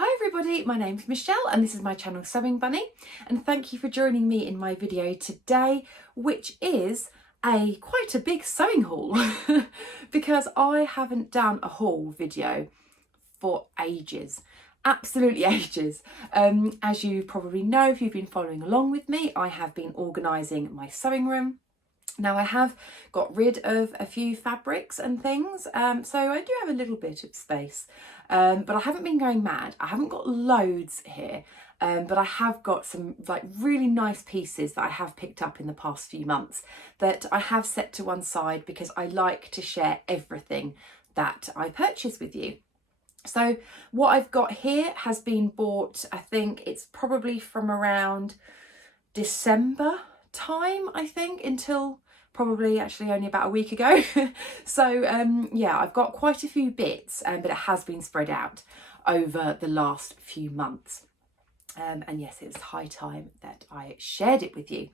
Hi everybody, my name's Michelle and this is my channel Sewing Bunny, and thank you for joining me in my video today, which is quite a big sewing haul because I haven't done a haul video for ages. Absolutely ages. As you probably know, if you've been following along with me, I have been organising my sewing room. Now I have got rid of a few fabrics and things, so I do have a little bit of space, but I haven't been going mad. I haven't got loads here, but I have got some like really nice pieces that I have picked up in the past few months that I have set to one side because I like to share everything that I purchase with you. So what I've got here has been bought, I think it's probably from around December time, I think, until probably actually only about a week ago. So yeah, I've got quite a few bits, but it has been spread out over the last few months. And yes, it was high time that I shared it with you.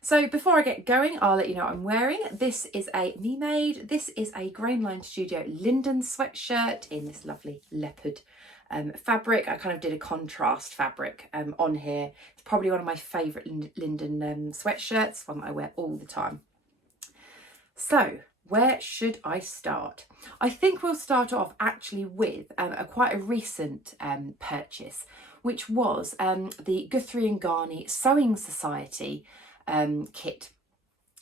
So before I get going, I'll let you know what I'm wearing. This is a Me Made. This is a Grainline Studio Linden sweatshirt in this lovely leopard fabric. I kind of did a contrast fabric on here. It's probably one of my favourite Linden sweatshirts, one that I wear all the time. So where should I start? I think we'll start off actually with quite a recent purchase, which was the Guthrie & Ghani Sewing Society kit.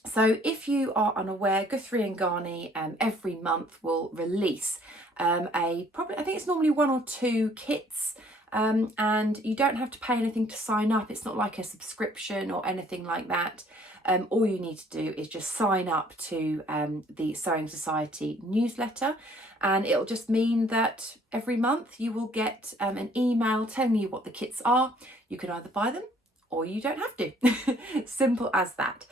So if you are unaware, Guthrie & Ghani every month will release I think it's normally 1 or 2 kits, and you don't have to pay anything to sign up. It's not like a subscription or anything like that. All you need to do is just sign up to the Sewing Society newsletter, and it'll just mean that every month you will get an email telling you what the kits are. You can either buy them or you don't have to. Simple as that.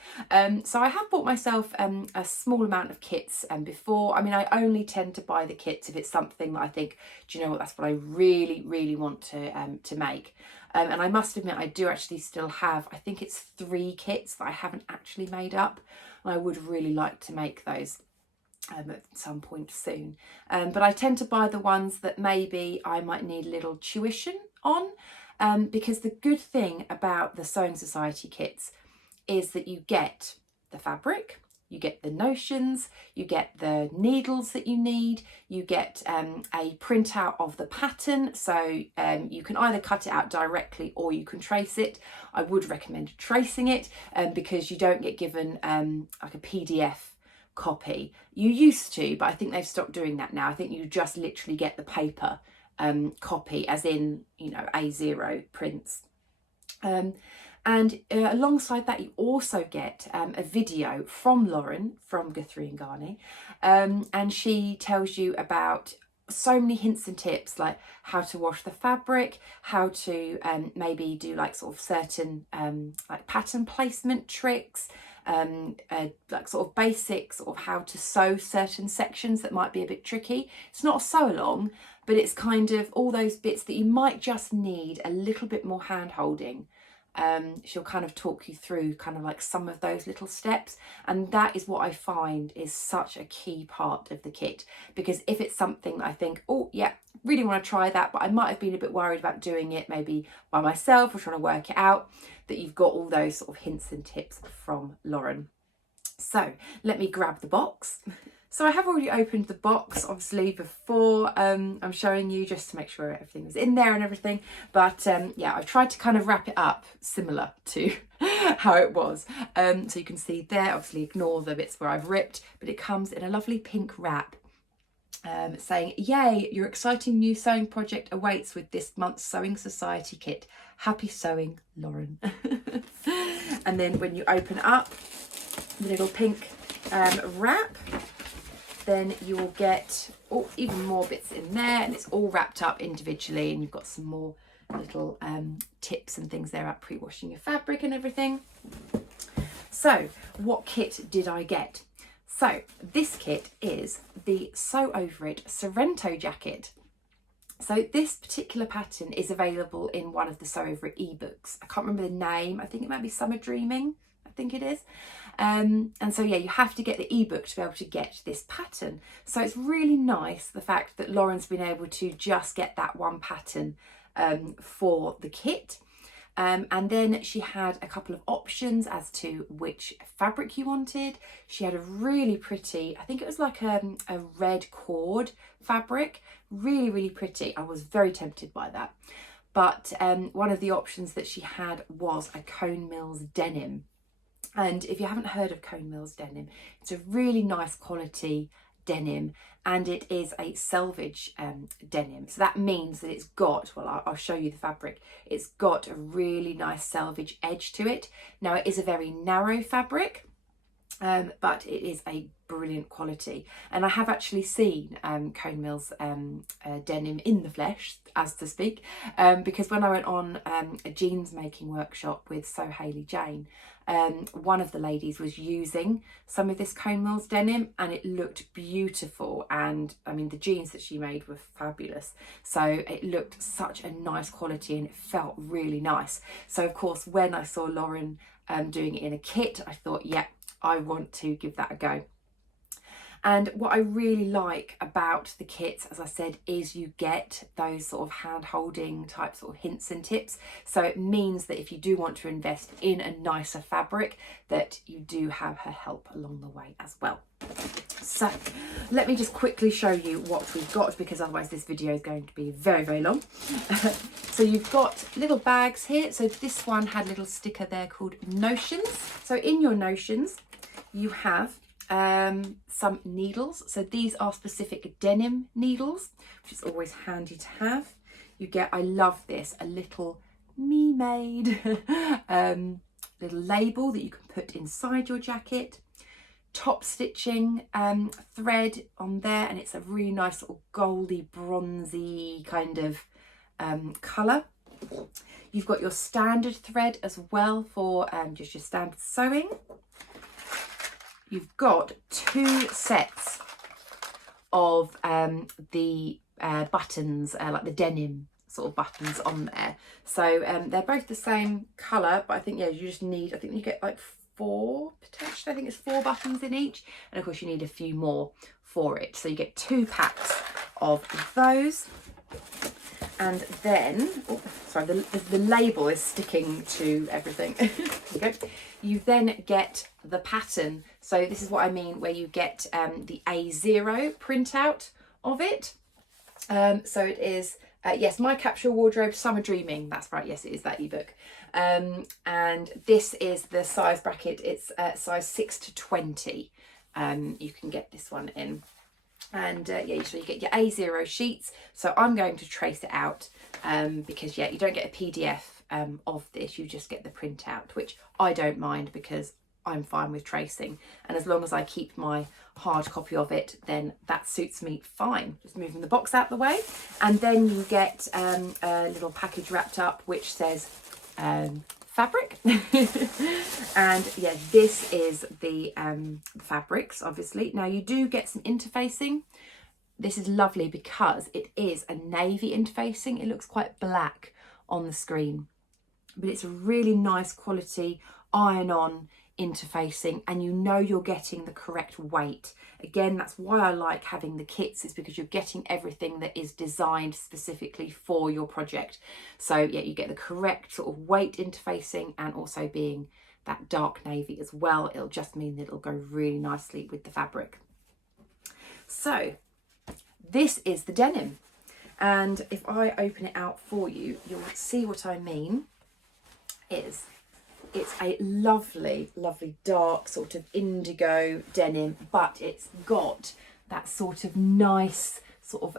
So I have bought myself a small amount of kits before. I mean, I only tend to buy the kits if it's something that I think, do you know what, that's what I really want to make. And I must admit, I do actually still have, I think it's 3 kits that I haven't actually made up. And I would really like to make those at some point soon. But I tend to buy the ones that maybe I might need a little tuition on. Because the good thing about the Sewing Society kits is that you get the fabric, you get the notions, you get the needles that you need, you get a printout of the pattern, so you can either cut it out directly or you can trace it. I would recommend tracing it because you don't get given like a PDF copy. You used to, but I think they've stopped doing that now. I think you just literally get the paper copy, as in, you know, A0 prints. And alongside that, you also get a video from Lauren from Guthrie & Ghani, and she tells you about so many hints and tips, like how to wash the fabric, how to maybe do like sort of certain like pattern placement tricks, like sort of basics of how to sew certain sections that might be a bit tricky. It's not a sew along, but it's kind of all those bits that you might just need a little bit more hand holding. She'll kind of talk you through kind of like some of those little steps, and that is what I find is such a key part of the kit, because if it's something that I think, oh yeah, really want to try that, but I might have been a bit worried about doing it maybe by myself or trying to work it out, that you've got all those sort of hints and tips from Lauren. So let me grab the box. So I have already opened the box, obviously, before I'm showing you, just to make sure everything was in there and everything. But yeah, I've tried to kind of wrap it up similar to how it was. So you can see there, obviously ignore the bits where I've ripped, but it comes in a lovely pink wrap saying, yay, your exciting new sewing project awaits with this month's Sewing Society kit. Happy sewing, Lauren. And then when you open up the little pink wrap, then you will get even more bits in there, and it's all wrapped up individually, and you've got some more little tips and things there about pre-washing your fabric and everything. So what kit did I get? So this kit is the Sew Over It Sorrento jacket. So this particular pattern is available in one of the Sew Over It ebooks. I can't remember the name. I think it might be Summer Dreaming. I think it is. And so yeah, you have to get the ebook to be able to get this pattern. So it's really nice the fact that Lauren's been able to just get that one pattern for the kit. And then she had a couple of options as to which fabric you wanted. She had a really pretty, I think it was like a red cord fabric, really, really pretty. I was very tempted by that. But one of the options that she had was a Cone Mills denim. And if you haven't heard of Cone Mills denim, it's a really nice quality denim, and it is a selvage denim. So that means that it's got, well, I'll show you the fabric, it's got a really nice selvage edge to it. Now it is a very narrow fabric, but it is a brilliant quality, and I have actually seen Cone Mills denim in the flesh, as to speak, because when I went on a jeans making workshop with So Hayley Jane, one of the ladies was using some of this Cone Mills denim, and it looked beautiful, and I mean the jeans that she made were fabulous, so it looked such a nice quality and it felt really nice. So of course when I saw Lauren doing it in a kit, I thought, yeah, I want to give that a go. And what I really like about the kits, as I said, is you get those sort of hand-holding type sort of hints and tips. So it means that if you do want to invest in a nicer fabric, that you do have her help along the way as well. So let me just quickly show you what we've got, because otherwise this video is going to be very, very long. So you've got little bags here. So this one had a little sticker there called Notions. So in your Notions, you have some needles. So these are specific denim needles, which is always handy to have. You get, I love this, a little me made little label that you can put inside your jacket. Top stitching thread on there, and it's a really nice little goldy bronzy kind of colour. You've got your standard thread as well for just your standard sewing. You've got 2 sets of the buttons, like the denim sort of buttons on there. So they're both the same colour, but I think, yeah, you just need, I think you get like 4 potentially, I think it's 4 buttons in each, and of course you need a few more for it. So you get 2 packs of those. And then, oh, sorry, the label is sticking to everything. There you go. You then get the pattern. So this is what I mean, where you get the A0 printout of it. So it is, yes, My Capsule Wardrobe Summer Dreaming. That's right, yes, it is that ebook. And this is the size bracket. It's size 6 to 20. You can get this one in. And yeah, so you get your A0 sheets. So I'm going to trace it out because, yeah, you don't get a PDF of this, you just get the printout, which I don't mind because I'm fine with tracing, and as long as I keep my hard copy of it, then that suits me fine. Just moving the box out the way, and then you get a little package wrapped up which says fabric. And yeah, this is the fabrics, obviously. Now you do get some interfacing. This is lovely because it is a navy interfacing. It looks quite black on the screen, but it's a really nice quality iron-on interfacing, and you know you're getting the correct weight. Again, that's why I like having the kits, is because you're getting everything that is designed specifically for your project. So yeah, you get the correct sort of weight interfacing, and also being that dark navy as well, it'll just mean that it'll go really nicely with the fabric. So this is the denim, and if I open it out for you, you'll see what I mean. It's a lovely, lovely dark sort of indigo denim, but it's got that sort of nice sort of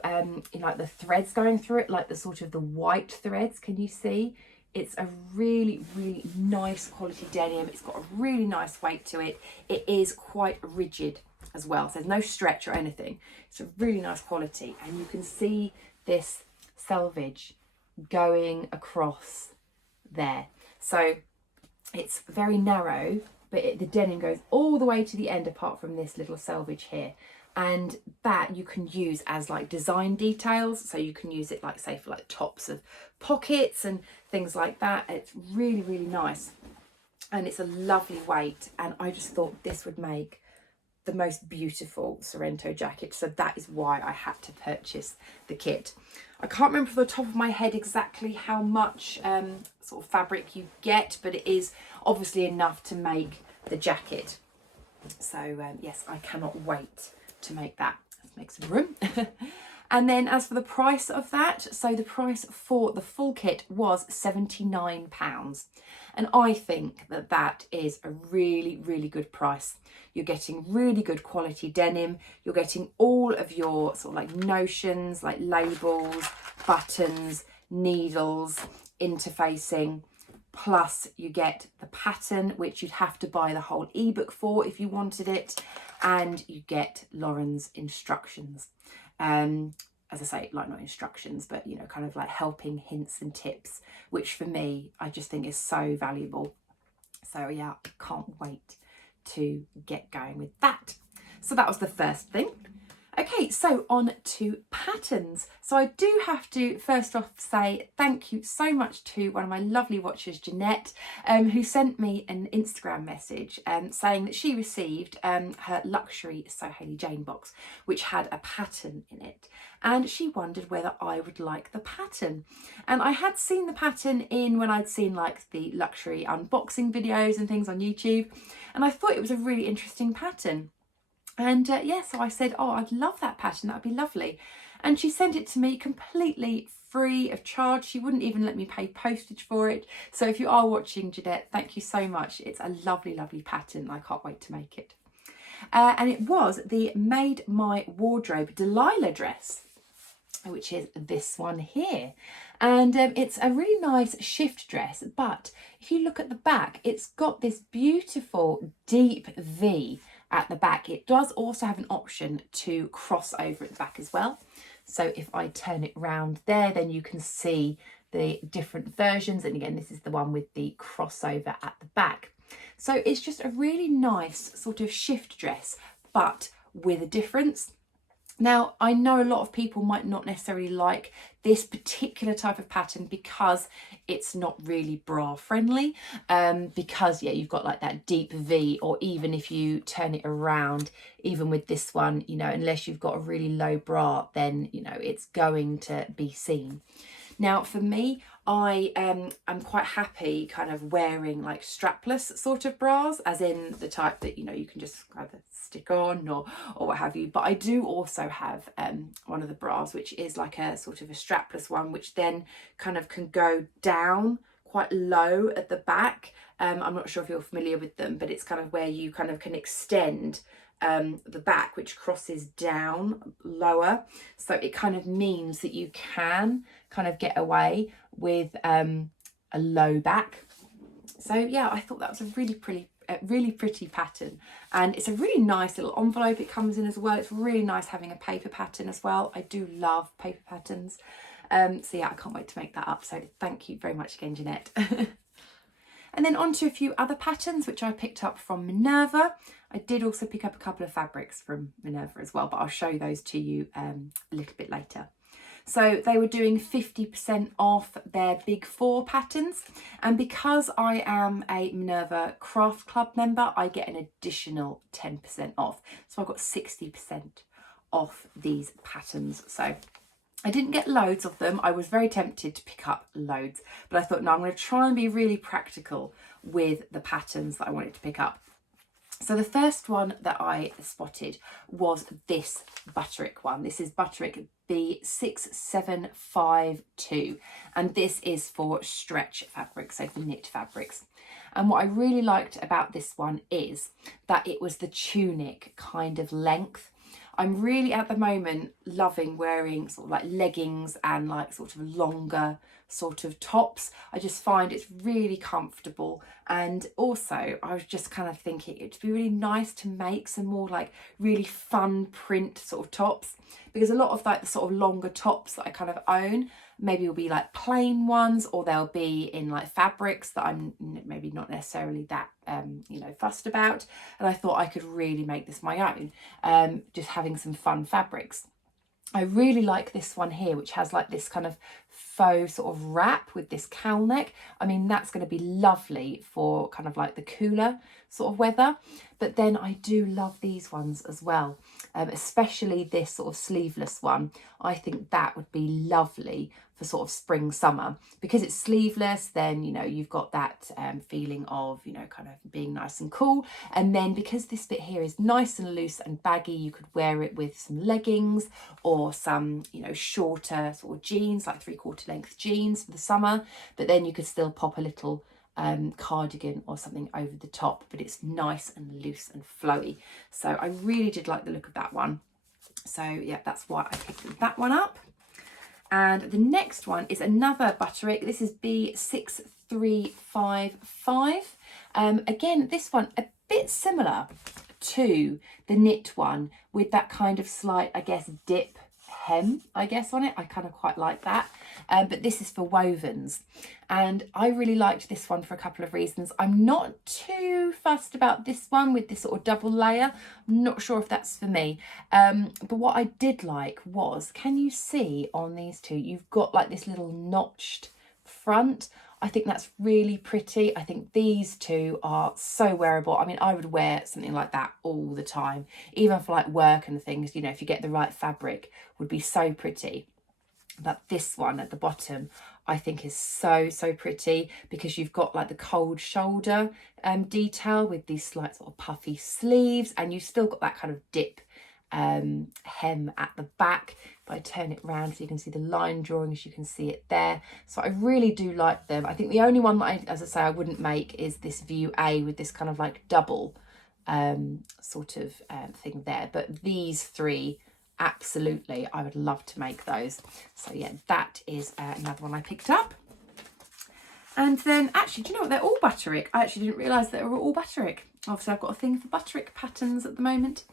you know, like the threads going through it, like the sort of the white threads. Can you see? It's a really, really nice quality denim. It's got a really nice weight to it. It is quite rigid as well, so there's no stretch or anything. It's a really nice quality, and you can see this selvage going across there. So it's very narrow, but the denim goes all the way to the end, apart from this little selvage here, and that you can use as like design details. So you can use it, like, say, for like tops of pockets and things like that. It's really, really nice, and it's a lovely weight, and I just thought this would make the most beautiful Sorrento jacket, so that is why I had to purchase the kit. I can't remember off the top of my head exactly how much sort of fabric you get, but it is obviously enough to make the jacket. So yes, I cannot wait to make that. Let's make some room. And then as for the price of that, so the price for the full kit was £79. And I think that that is a really, really good price. You're getting really good quality denim. You're getting all of your sort of like notions, like labels, buttons, needles, interfacing. Plus you get the pattern, which you'd have to buy the whole ebook for if you wanted it. And you get Lauren's instructions. As I say, like not instructions, but, you know, kind of like helping hints and tips, which for me, I just think is so valuable. So yeah, I can't wait to get going with that. So that was the first thing. Okay, so on to patterns. So I do have to first off say thank you so much to one of my lovely watchers, Jeanette, who sent me an Instagram message saying that she received her luxury So Hayley Jane box, which had a pattern in it. And she wondered whether I would like the pattern. And I had seen the pattern in when I'd seen like the luxury unboxing videos and things on YouTube. And I thought it was a really interesting pattern. And yeah, so I said, oh, I'd love that pattern, that'd be lovely. And she sent it to me completely free of charge. She wouldn't even let me pay postage for it. So if you are watching, Jeanette, thank you so much. It's a lovely, lovely pattern. I can't wait to make it. And it was the Made My Wardrobe Delilah dress, which is this one here. And it's a really nice shift dress, but if you look at the back, it's got this beautiful deep V at the back. It does also have an option to cross over at the back as well. So if I turn it round there, then you can see the different versions. And again, this is the one with the crossover at the back. So it's just a really nice sort of shift dress, but with a difference. Now, I know a lot of people might not necessarily like this particular type of pattern because it's not really bra friendly, because, yeah, you've got like that deep V, or even if you turn it around, even with this one, you know, unless you've got a really low bra, then, you know, it's going to be seen. Now, for me, I am quite happy kind of wearing like strapless sort of bras, as in the type that, you know, you can just either stick on or what have you. But I do also have one of the bras, which is like a sort of a strapless one, which then kind of can go down quite low at the back. I'm not sure if you're familiar with them, but it's kind of where you kind of can extend the back, which crosses down lower, so it kind of means that you can kind of get away with a low back. So yeah, I thought that was a really pretty pattern, and it's a really nice little envelope it comes in as well. It's really nice having a paper pattern as well. I do love paper patterns, so yeah, I can't wait to make that up. So thank you very much again, Jeanette. And then on to a few other patterns which I picked up from Minerva. I did also pick up a couple of fabrics from Minerva as well, but I'll show those to you a little bit later. So they were doing 50% off their Big Four patterns. And because I am a Minerva Craft Club member, I get an additional 10% off. So I got 60% off these patterns. So I didn't get loads of them. I was very tempted to pick up loads, but I thought, no, I'm going to try and be really practical with the patterns that I wanted to pick up. So the first one that I spotted was this Butterick one. This is Butterick B6752, and this is for stretch fabrics, so for knit fabrics. And what I really liked about this one is that it was the tunic kind of length. I'm really at the moment loving wearing sort of like leggings and like sort of longer sort of tops. I just find it's really comfortable, and also I was just kind of thinking it'd be really nice to make some more like really fun print sort of tops, because a lot of like the sort of longer tops that I kind of own maybe will be like plain ones, or they'll be in like fabrics that I'm maybe not necessarily that you know, fussed about. And I thought I could really make this my own, just having some fun fabrics. I really like this one here, which has like this kind of faux sort of wrap with this cowl neck. I mean, that's going to be lovely for kind of like the cooler sort of weather. But then I do love these ones as well, especially this sort of sleeveless one. I think that would be lovely for sort of spring, summer. Because it's sleeveless, then, you know, you've got that feeling of, you know, kind of being nice and cool. And then because this bit here is nice and loose and baggy, you could wear it with some leggings or some, you know, shorter sort of jeans, like 3/4 length jeans for the summer. But then you could still pop a little cardigan or something over the top, but it's nice and loose and flowy. So I really did like the look of that one. So yeah, that's why I picked that one up. And the next one is another Butterick. This is B6355. Again, this one a bit similar to the knit one, with that kind of slight, I guess, dip hem, I guess, on it. I kind of quite like that. But this is for wovens. And I really liked this one for a couple of reasons. I'm not too fussed about this one with this sort of double layer. I'm not sure if that's for me. But what I did like was, can you see on these two, you've got like this little notched front. I think that's really pretty. I think these two are so wearable. I mean, I would wear something like that all the time, even for like work and things, you know, if you get the right fabric, would be so pretty. But this one at the bottom, I think is so pretty, because you've got like the cold shoulder detail with these slight sort of puffy sleeves, and you've still got that kind of dip hem at the back. If I turn it round so you can see the line drawings, you can see it there. So I really do like them. I think the only one that as I say, I wouldn't make is this view A with this kind of like double sort of thing there. But these three, absolutely, I would love to make those. So yeah, that is another one I picked up. And then actually, do you know what, they're all Butterick. I actually didn't realise they were all Butterick. Obviously I've got a thing for Butterick patterns at the moment.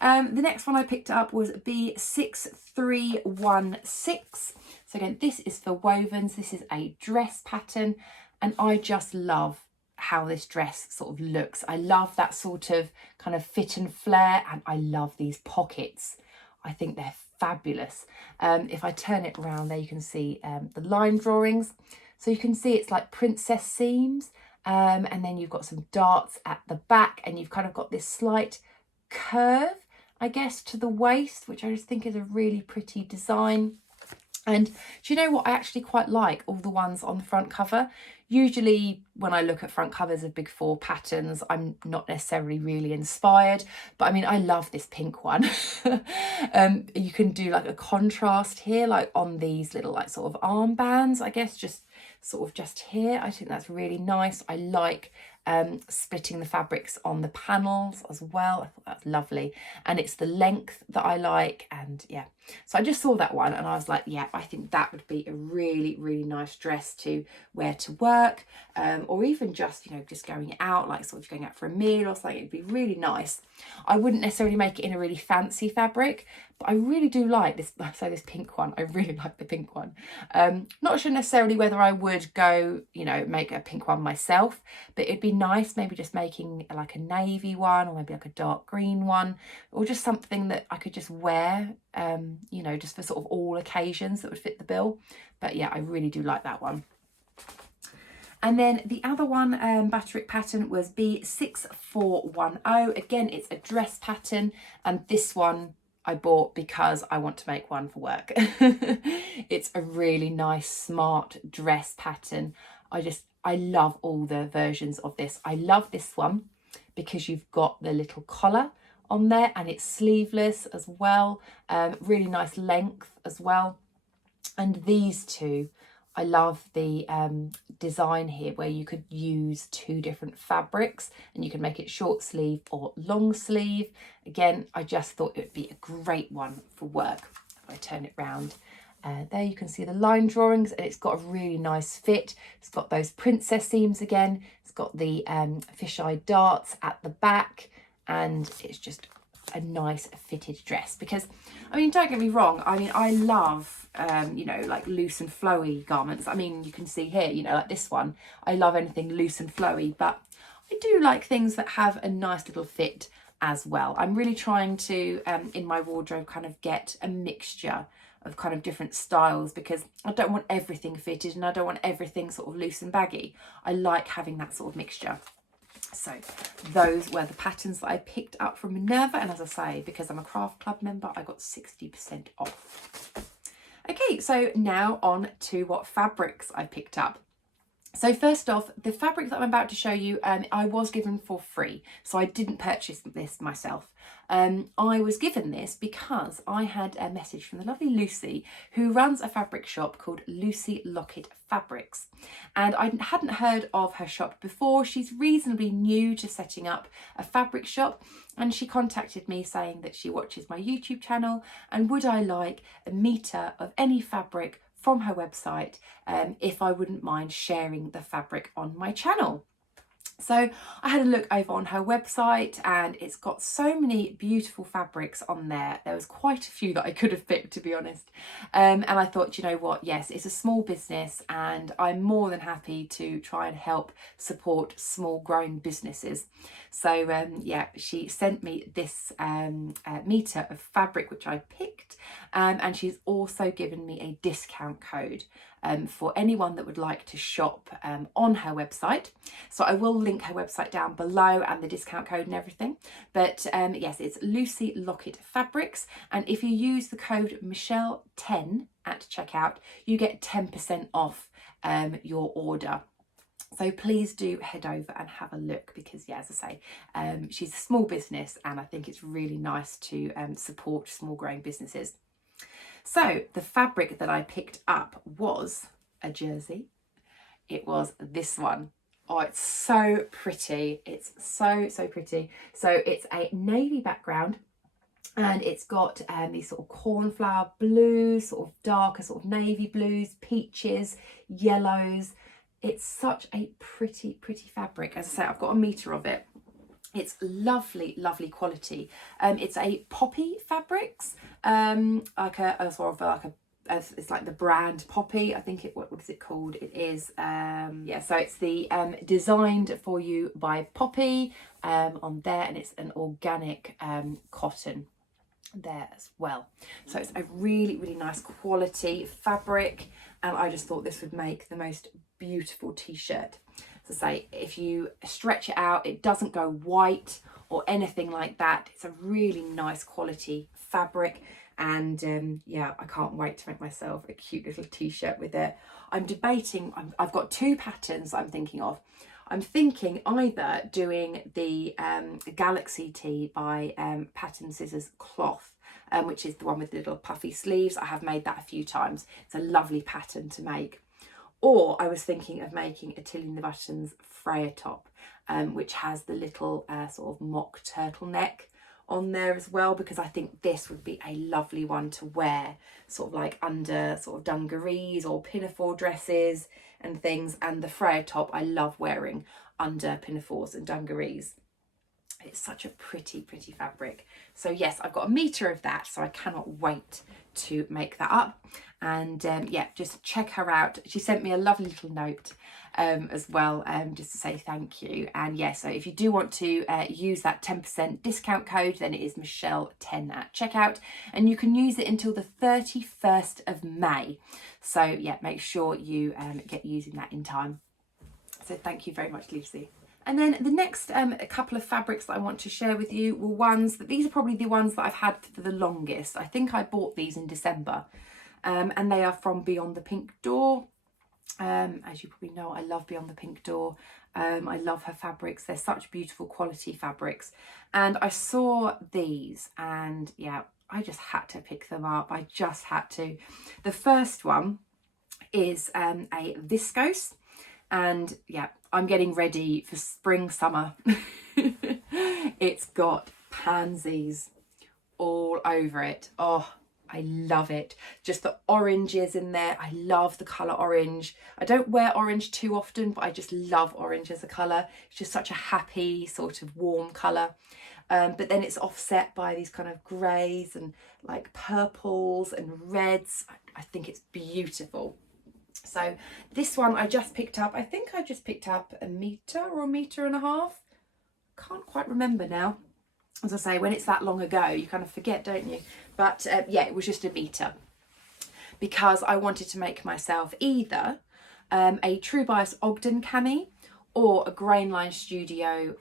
The next one I picked up was B6316. So again, this is for wovens. This is a dress pattern, and I just love how this dress sort of looks. I love that sort of kind of fit and flare, and I love these pockets. I think they're fabulous. If I turn it around there, you can see the line drawings. So you can see it's like princess seams, and then you've got some darts at the back, and you've kind of got this slight curve, I guess, to the waist, which I just think is a really pretty design. And do you know what? I actually quite like all the ones on the front cover. Usually when I look at front covers of Big Four patterns, I'm not necessarily really inspired, but I mean, I love this pink one. You can do like a contrast here, like on these little like sort of armbands, I guess, just sort of just here. I think that's really nice. I like splitting the fabrics on the panels as well. I thought that's lovely, and it's the length that I like. And yeah, so I just saw that one and I was like, yeah, I think that would be a really nice dress to wear to work, or even just, you know, just going out, like sort of going out for a meal or something. It'd be really nice. I wouldn't necessarily make it in a really fancy fabric, but I really do like this. So this pink one, I really like the pink one. Not sure necessarily whether I would go, you know, make a pink one myself, but it'd be nice maybe just making like a navy one, or maybe like a dark green one, or just something that I could just wear, you know, just for sort of all occasions that would fit the bill. But yeah, I really do like that one. And then the other one, Butterick pattern, was B6410. Again, it's a dress pattern, and this one I bought because I want to make one for work. It's a really nice, smart dress pattern. I love all the versions of this. I love this one because you've got the little collar on there, and it's sleeveless as well. Really nice length as well. And these two, I love the design here where you could use two different fabrics and you can make it short sleeve or long sleeve. Again, I just thought it would be a great one for work. If I turn it round, there you can see the line drawings, and it's got a really nice fit. It's got those princess seams again. It's got the fisheye darts at the back, and it's just a nice fitted dress. Because I mean, don't get me wrong, I mean, I love you know, like loose and flowy garments. I mean, you can see here, you know, like this one, I love anything loose and flowy, but I do like things that have a nice little fit as well. I'm really trying to in my wardrobe kind of get a mixture of kind of different styles, because I don't want everything fitted and I don't want everything sort of loose and baggy. I like having that sort of mixture. So those were the patterns that I picked up from Minerva, and as I say, because I'm a craft club member, I got 60% off. Okay, so now on to what fabrics I picked up. So first off, the fabric that I'm about to show you, I was given for free, so I didn't purchase this myself. I was given this because I had a message from the lovely Lucy, who runs a fabric shop called Lucy Lockett Fabrics, and I hadn't heard of her shop before. She's reasonably new to setting up a fabric shop, and she contacted me saying that she watches my YouTube channel and would I like a meter of any fabric from her website, if I wouldn't mind sharing the fabric on my channel. So I had a look over on her website, and it's got so many beautiful fabrics on there. There was quite a few that I could have picked, to be honest. And I thought, you know what, yes, it's a small business and I'm more than happy to try and help support small growing businesses. So yeah, she sent me this meter of fabric, which I picked, and she's also given me a discount code for anyone that would like to shop on her website. So I will link her website down below and the discount code and everything. But yes, it's Lucy Lockett Fabrics, and if you use the code Michelle10 at checkout, you get 10% off your order. So please do head over and have a look, because yeah, as I say, she's a small business and I think it's really nice to support small growing businesses. So the fabric that I picked up was a jersey. It was this one. Oh, it's so pretty. It's so pretty. So it's a navy background, and it's got these sort of cornflower blues, sort of darker sort of navy blues, peaches, yellows. It's such a pretty fabric. As I say, I've got a meter of it. It's lovely quality. It's a poppy fabrics, like a sort of like a, it's like the brand Poppy, I think. What is it called? It is yeah, so it's the designed for you by Poppy on there, and it's an organic cotton there as well. So it's a really nice quality fabric, and I just thought this would make the most beautiful t-shirt. To say, if you stretch it out, it doesn't go white or anything like that. It's a really nice quality fabric, and yeah, I can't wait to make myself a cute little t-shirt with it. I'm debating, I've got two patterns I'm thinking of. I'm thinking either doing the Galaxy tee by Pattern Scissors Cloth, which is the one with the little puffy sleeves. I have made that a few times. It's a lovely pattern to make. Or I was thinking of making a Tilly and the Buttons Freya top, which has the little sort of mock turtleneck on there as well, because I think this would be a lovely one to wear sort of like under sort of dungarees or pinafore dresses and things. And the Freya top I love wearing under pinafores and dungarees. It's such a pretty fabric. So yes, I've got a meter of that, so I cannot wait to make that up. And yeah, just check her out. She sent me a lovely little note as well, just to say thank you. And yeah, so if you do want to use that 10% discount code, then it is Michelle10 at checkout, and you can use it until the 31st of May. So yeah, make sure you get using that in time. So thank you very much, Lucy. And then the next couple of fabrics that I want to share with you were ones that, these are probably the ones that I've had for the longest. I think I bought these in December, and they are from BeyondThePinkDoor. As you probably know, I love BeyondThePinkDoor. I love her fabrics. They're such beautiful quality fabrics. And I saw these, and yeah, I just had to pick them up. I just had to. The first one is a viscose. And yeah, I'm getting ready for spring, summer. It's got pansies all over it. Oh, I love it. Just the oranges in there. I love the colour orange. I don't wear orange too often, but I just love orange as a colour. It's just such a happy, sort of warm colour. But then it's offset by these kind of greys and like purples and reds. I think it's beautiful. So this one I just picked up. I think I just picked up a meter or a meter and a half. Can't quite remember now. As I say, when it's that long ago, you kind of forget, don't you? But yeah, it was just a meter. because I wanted to make myself either a True Bias Ogden cami or a Grainline Studio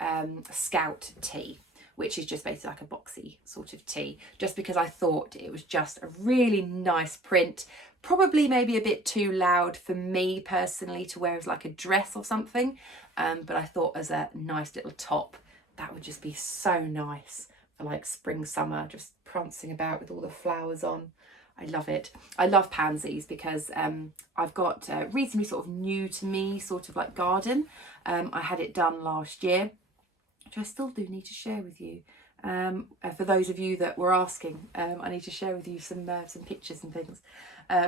Scout tee, which is just basically like a boxy sort of tee, just because I thought it was just a really nice print, probably maybe a bit too loud for me personally to wear as like a dress or something, but I thought as a nice little top that would just be so nice for like spring, summer, just prancing about with all the flowers on. I love it. I love pansies because I've got reasonably sort of new to me sort of like garden. I had it done last year, which I still do need to share with you. For those of you that were asking, I need to share with you some pictures and things,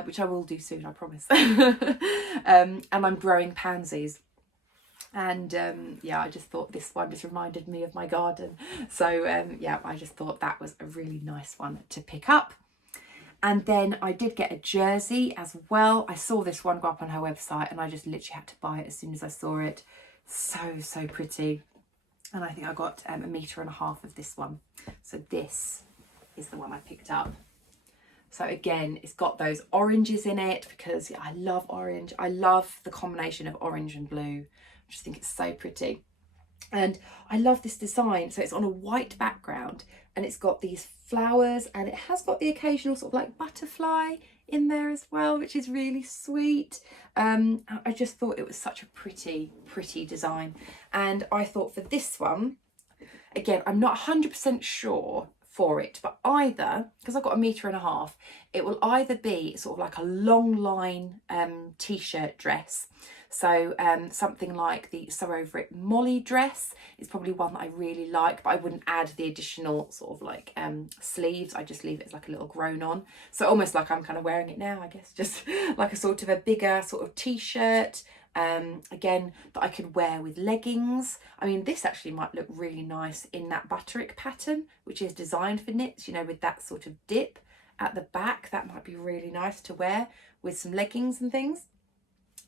which I will do soon, I promise. And I'm growing pansies. And yeah, I just thought this one just reminded me of my garden. So yeah, I just thought that was a really nice one to pick up. And then I did get a jersey as well. I saw this one go up on her website and I just literally had to buy it as soon as I saw it. So pretty. And I think I got 1.5 meters of this one. So this is the one I picked up. So again, it's got those oranges in it because yeah, I love orange. I love the combination of orange and blue. I just think it's so pretty. And I love this design. So it's on a white background and it's got these flowers and it has got the occasional sort of like butterfly in there as well, which is really sweet. I just thought it was such a pretty design. And I thought for this one, again, I'm not 100% sure for it, but either, because I've got 1.5 meters, it will either be sort of like a long line t-shirt dress. So something like the Sew Over It Molly dress is probably one that I really like, but I wouldn't add the additional sort of like sleeves. I just leave it as like a little grown on. So almost like I'm kind of wearing it now, I guess, just like a sort of a bigger sort of t-shirt. Again, that I could wear with leggings. I mean, this actually might look really nice in that butterick pattern, which is designed for knits, you know, with that sort of dip at the back. That might be really nice to wear with some leggings and things.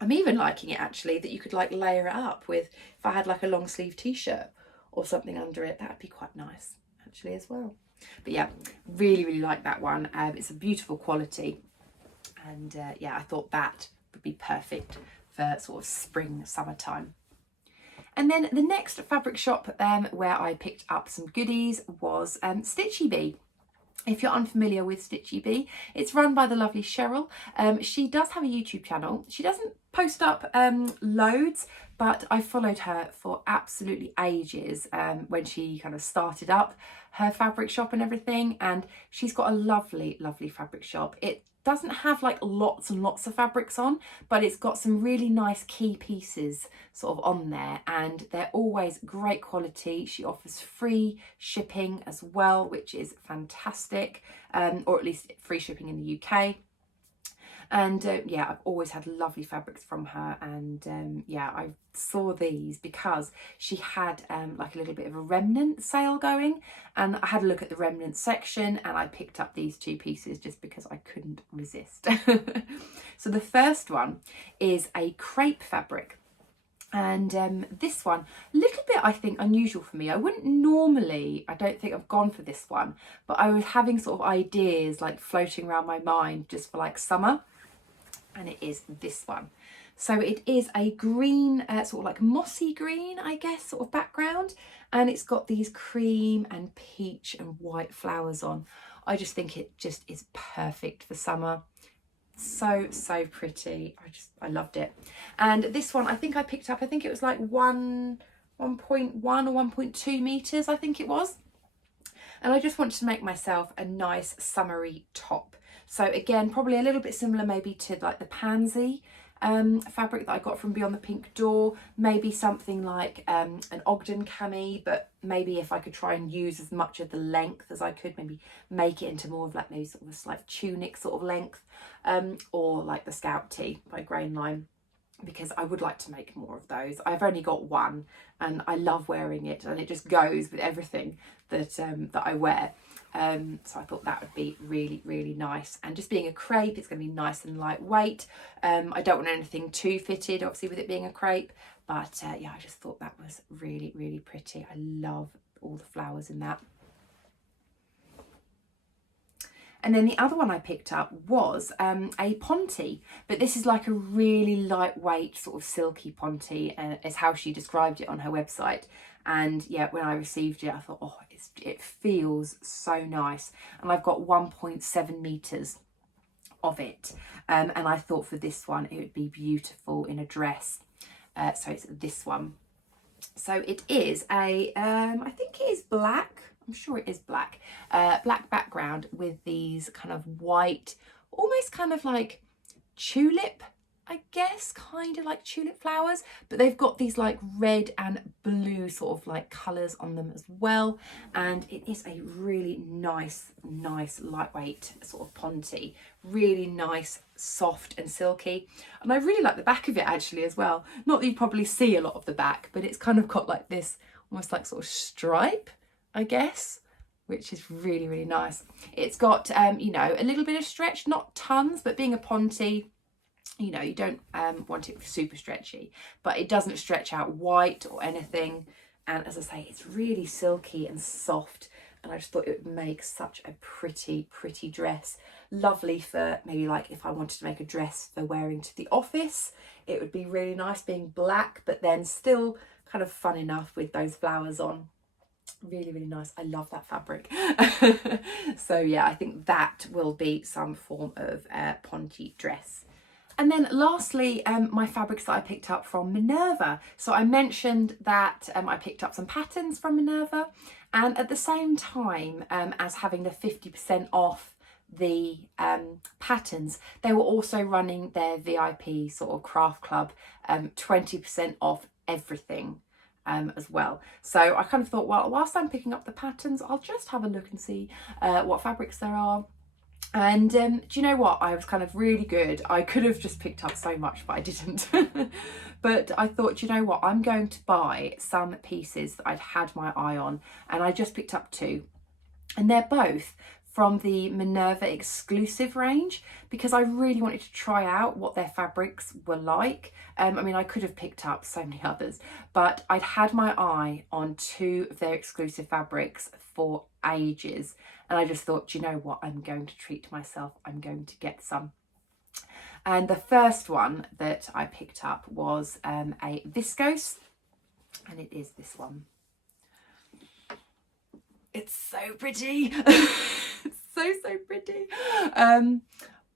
I'm even liking it actually that you could like layer it up with, if I had like a long sleeve t-shirt or something under it, that'd be quite nice actually as well. But yeah, really like that one. It's a beautiful quality, and yeah, I thought that would be perfect for sort of spring, summertime. And then the next fabric shop where I picked up some goodies was Stitchy Bee. If you're unfamiliar with Stitchy Bee, it's run by the lovely Cheryl. She does have a YouTube channel. She doesn't post up loads, but I followed her for absolutely ages when she kind of started up her fabric shop and everything. And she's got a lovely fabric shop. It doesn't have like lots and lots of fabrics on, but it's got some really nice key pieces sort of on there, and they're always great quality. She offers free shipping as well, which is fantastic, or at least free shipping in the UK. And yeah, I've always had lovely fabrics from her. And yeah, I saw these because she had like a little bit of a remnant sale going, and I had a look at the remnant section and I picked up these two pieces just because I couldn't resist. So the first one is a crepe fabric. And this one, a little bit, I think, unusual for me. I wouldn't normally, I don't think I've gone for this one, but I was having sort of ideas like floating around my mind just for like summer. And it is this one. So it is a green, sort of like mossy green, I guess, sort of background. And it's got these cream and peach and white flowers on. I just think it just is perfect for summer. So pretty. I loved it. And this one, I think I picked up, I think it was like 1.1 or 1.2 meters, I think it was. And I just wanted to make myself a nice summery top. So again, probably a little bit similar maybe to like the pansy fabric that I got from BeyondThePinkDoor. Maybe something like an Ogden cami, but maybe if I could try and use as much of the length as I could, maybe make it into more of like maybe sort of a slight tunic sort of length, or like the Scout tee by Grainline, because I would like to make more of those. I've only got one and I love wearing it, and it just goes with everything that that I wear. So I thought that would be really nice. And just being a crepe, it's going to be nice and lightweight. I don't want anything too fitted, obviously, with it being a crepe. But yeah, I just thought that was really pretty. I love all the flowers in that. And then the other one I picked up was a Ponte, but this is like a really lightweight sort of silky Ponte, is how she described it on her website. And yeah, when I received it, I thought, oh, it feels so nice. And I've got 1.7 meters of it. And I thought for this one, it would be beautiful in a dress. So it's this one. So it is a, I think it is black. I'm sure it is black. Black background with these kind of white, almost kind of like tulip, I guess, kind of like tulip flowers, but they've got these like red and blue sort of like colours on them as well. And it is a really nice lightweight sort of Ponte, really nice, soft and silky. And I really like the back of it actually as well. Not that you probably see a lot of the back, but it's kind of got like this almost like sort of stripe, I guess, which is really nice. It's got, you know, a little bit of stretch, not tons, but being a Ponte, you know, you don't want it super stretchy, but it doesn't stretch out white or anything. And as I say, it's really silky and soft. And I just thought it would make such a pretty dress. Lovely for maybe like if I wanted to make a dress for wearing to the office, it would be really nice being black, but then still kind of fun enough with those flowers on. Really nice. I love that fabric. So yeah, I think that will be some form of Ponte dress. And then lastly, my fabrics that I picked up from Minerva. So I mentioned that I picked up some patterns from Minerva, and at the same time as having the 50% off the patterns, they were also running their VIP sort of craft club 20% off everything as well. So I kind of thought, well, whilst I'm picking up the patterns, I'll just have a look and see what fabrics there are. And do you know what? I was kind of really good. I could have just picked up so much, but I didn't. But I thought, do you know what? I'm going to buy some pieces that I'd had my eye on, and I just picked up 2. And they're both from the Minerva exclusive range, because I really wanted to try out what their fabrics were like. I mean, I could have picked up so many others, but I'd had my eye on 2 of their exclusive fabrics for ages. And I just thought, do you know what? I'm going to treat myself. I'm going to get some. And the first one that I picked up was a viscose, and it is this one. It's so pretty. It's so pretty.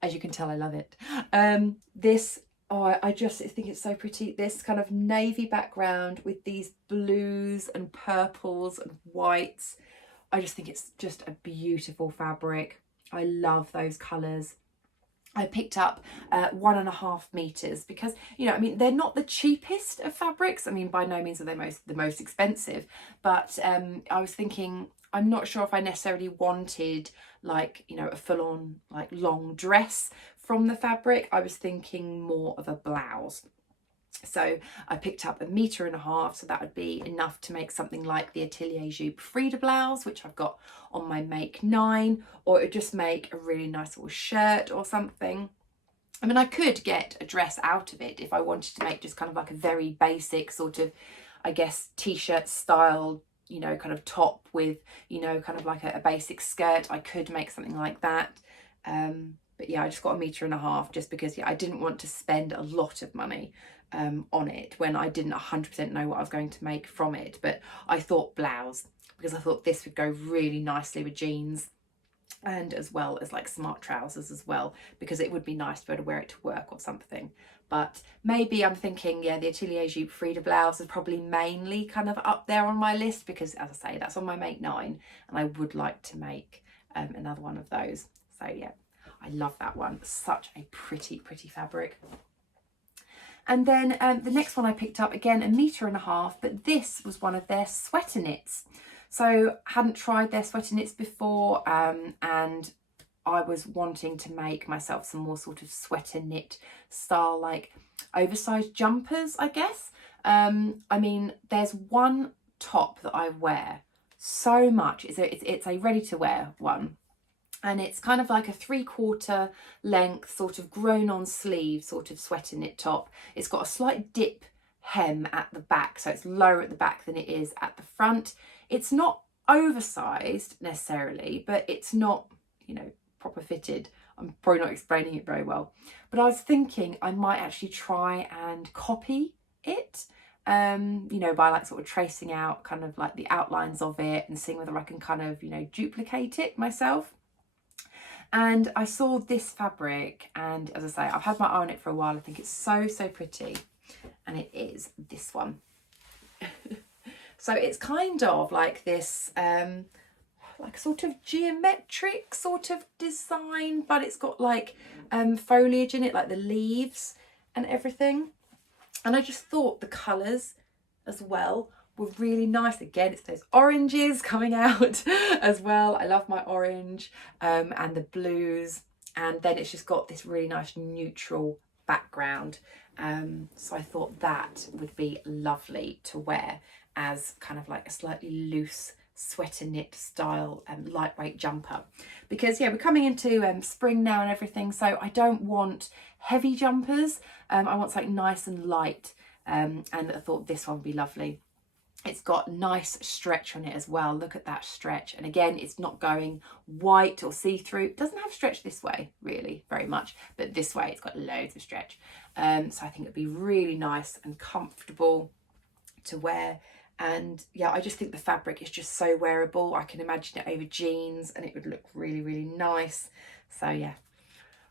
As you can tell, I love it. I just think it's so pretty. This kind of navy background with these blues and purples and whites. I just think it's just a beautiful fabric. I love those colours. I picked up 1.5 meters because, you know, I mean, they're not the cheapest of fabrics. I mean, by no means are they the most expensive, but I was thinking, I'm not sure if I necessarily wanted like, you know, a full-on like long dress from the fabric. I was thinking more of a blouse. So I picked up 1.5 meters, so that would be enough to make something like the Atelier Jupe Frida blouse, which I've got on my make 9, or it would just make a really nice little shirt or something. I mean, I could get a dress out of it if I wanted to make just kind of like a very basic sort of, I guess, t-shirt style, you know, kind of top with, you know, kind of like a basic skirt. I could make something like that. But yeah, I just got 1.5 meters just because, yeah, I didn't want to spend a lot of money on it when I didn't 100% know what I was going to make from it. But I thought blouse, because I thought this would go really nicely with jeans, and as well as like smart trousers as well, because it would be nice to be able to wear it to work or something. But maybe I'm thinking, yeah, the Atelier Jupe Frida blouse is probably mainly kind of up there on my list, because as I say, that's on my make 9, and I would like to make another one of those. So yeah, I love that one. Such a pretty fabric. And then the next one I picked up, again, 1.5 meters, but this was one of their sweater knits. So hadn't tried their sweater knits before, and I was wanting to make myself some more sort of sweater knit style, like oversized jumpers, I guess. I mean, there's one top that I wear so much. It's a ready to wear one. And it's kind of like a 3/4 length sort of grown on sleeve sort of sweater knit top. It's got a slight dip hem at the back, so it's lower at the back than it is at the front. It's not oversized necessarily, but it's not, you know, proper fitted. I'm probably not explaining it very well, but I was thinking I might actually try and copy it, you know, by like sort of tracing out kind of like the outlines of it and seeing whether I can kind of, you know, duplicate it myself. And I saw this fabric, and as I say, I've had my eye on it for a while. I think it's so, so pretty, and it is this one. So it's kind of like this, like sort of geometric sort of design, but it's got like foliage in it, like the leaves and everything. And I just thought the colours as well were really nice. Again, it's those oranges coming out as well. I love my orange and the blues. And then it's just got this really nice neutral background. So I thought that would be lovely to wear as kind of like a slightly loose sweater knit style lightweight jumper, because yeah, we're coming into spring now and everything, so I don't want heavy jumpers. I want something nice and light, and I thought this one would be lovely. It's got nice stretch on it as well. Look at that stretch. And again, it's not going white or see-through. It doesn't have stretch this way really very much, but this way it's got loads of stretch. So I think it'd be really nice and comfortable to wear. And yeah, I just think the fabric is just so wearable. I can imagine it over jeans and it would look really, really nice. So yeah,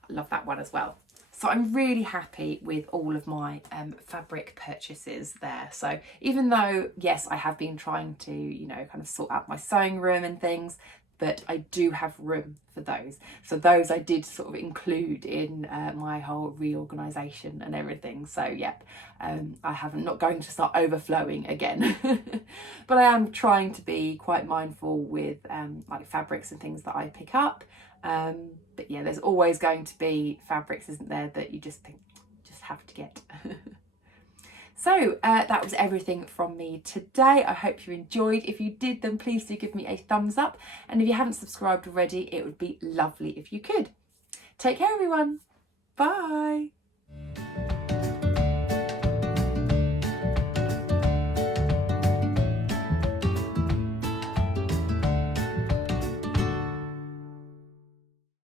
I love that one as well. So I'm really happy with all of my fabric purchases there. So even though, yes, I have been trying to, you know, kind of sort out my sewing room and things, but I do have room for those. So those I did sort of include in my whole reorganisation and everything. So yep, I'm not going to start overflowing again. But I am trying to be quite mindful with like fabrics and things that I pick up. But yeah, there's always going to be fabrics, isn't there, that you just think, just have to get. So that was everything from me today. I hope you enjoyed. If you did, then please do give me a thumbs up. And if you haven't subscribed already, it would be lovely if you could. Take care, everyone. Bye.